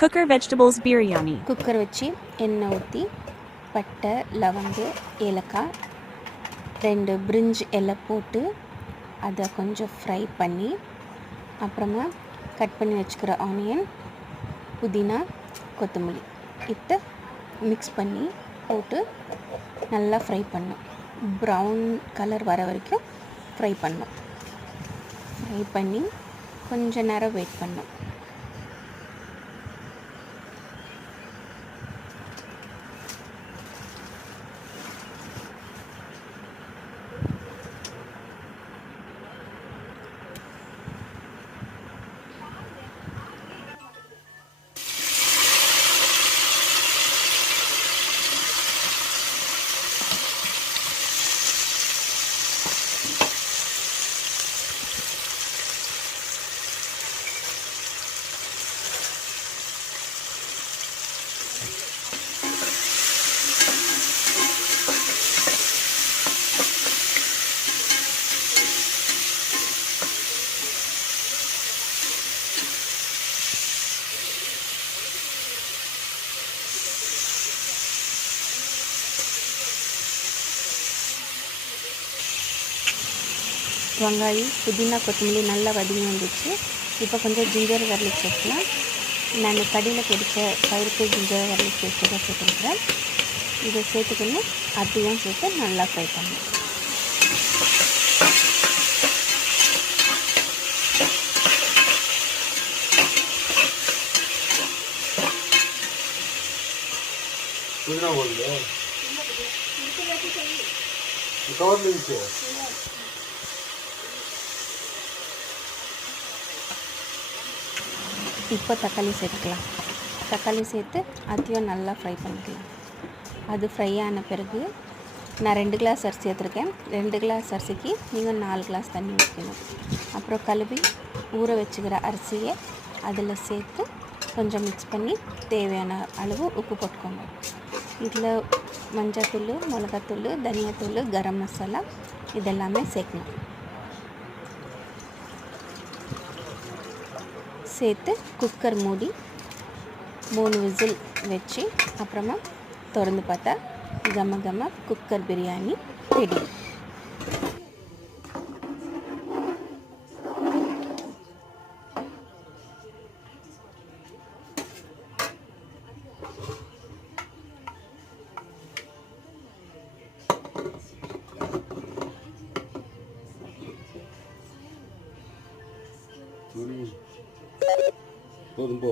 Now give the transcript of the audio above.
Cooker vegetables biryani. Cooker வச்சு எண்ணெய் ஊற்றி பட்டை லவங்கு ஏலக்காய் 2 பிரிஞ்ச் இலை போட்டு அதை கொஞ்சம் ஃப்ரை பண்ணி அப்புறமா கட் பண்ணி வச்சுக்கிற ஆனியன் புதினா கொத்தமல்லி இதை மிக்ஸ் பண்ணி போட்டு நல்லா ஃப்ரை பண்ணணும். ப்ரௌன் கலர் வர வரைக்கும் ஃப்ரை பண்ணணும். ஃப்ரை பண்ணி கொஞ்ச நேரம் வெயிட் பண்ணணும். வெங்காயம் புதினா கொத்தமல்லி நல்லா வதங்கி வந்துச்சு. இப்போ கொஞ்சம் ஜிஞ்சர் கார்லிக் சேர்க்கலாம். நான் கடையில் கிடைச்ச பயிருக்கு ஜிஞ்சர் கார்லிக் பேஸ்ட்டு தான் சேர்த்துக்கிறேன். இதை சேர்த்துக்கணும். அதையும் சேர்த்து நல்லா ஃப்ரை பண்ணணும். இப்போ தக்காளி சேர்த்துக்கலாம். தக்காளி சேர்த்து அதையும் நல்லா ஃப்ரை பண்ணிக்கலாம். அது ஃப்ரை ஆன பிறகு நான் 2 கிளாஸ் அரிசி எடுத்துருக்கேன். 2 கிளாஸ் அரிசிக்கு நீங்கள் 4 கிளாஸ் தண்ணி ஊற்றணும். அப்புறம் கழுவி ஊற வச்சுக்கிற அரிசியை அதில் சேர்த்து கொஞ்சம் மிக்ஸ் பண்ணி தேவையான அளவு உப்பு போட்டுக்கோங்க. இதில் மஞ்சத்தூள் மிளகாத்தூள் தனியாத்தூள் கரம் மசாலா இதெல்லாமே சேர்க்கணும். சேர்த்து குக்கர் மூடி 3 விசில் வச்சு அப்புறமா திறந்து பார்த்தா கம குக்கர் பிரியாணி ரெடி. போதும் போ.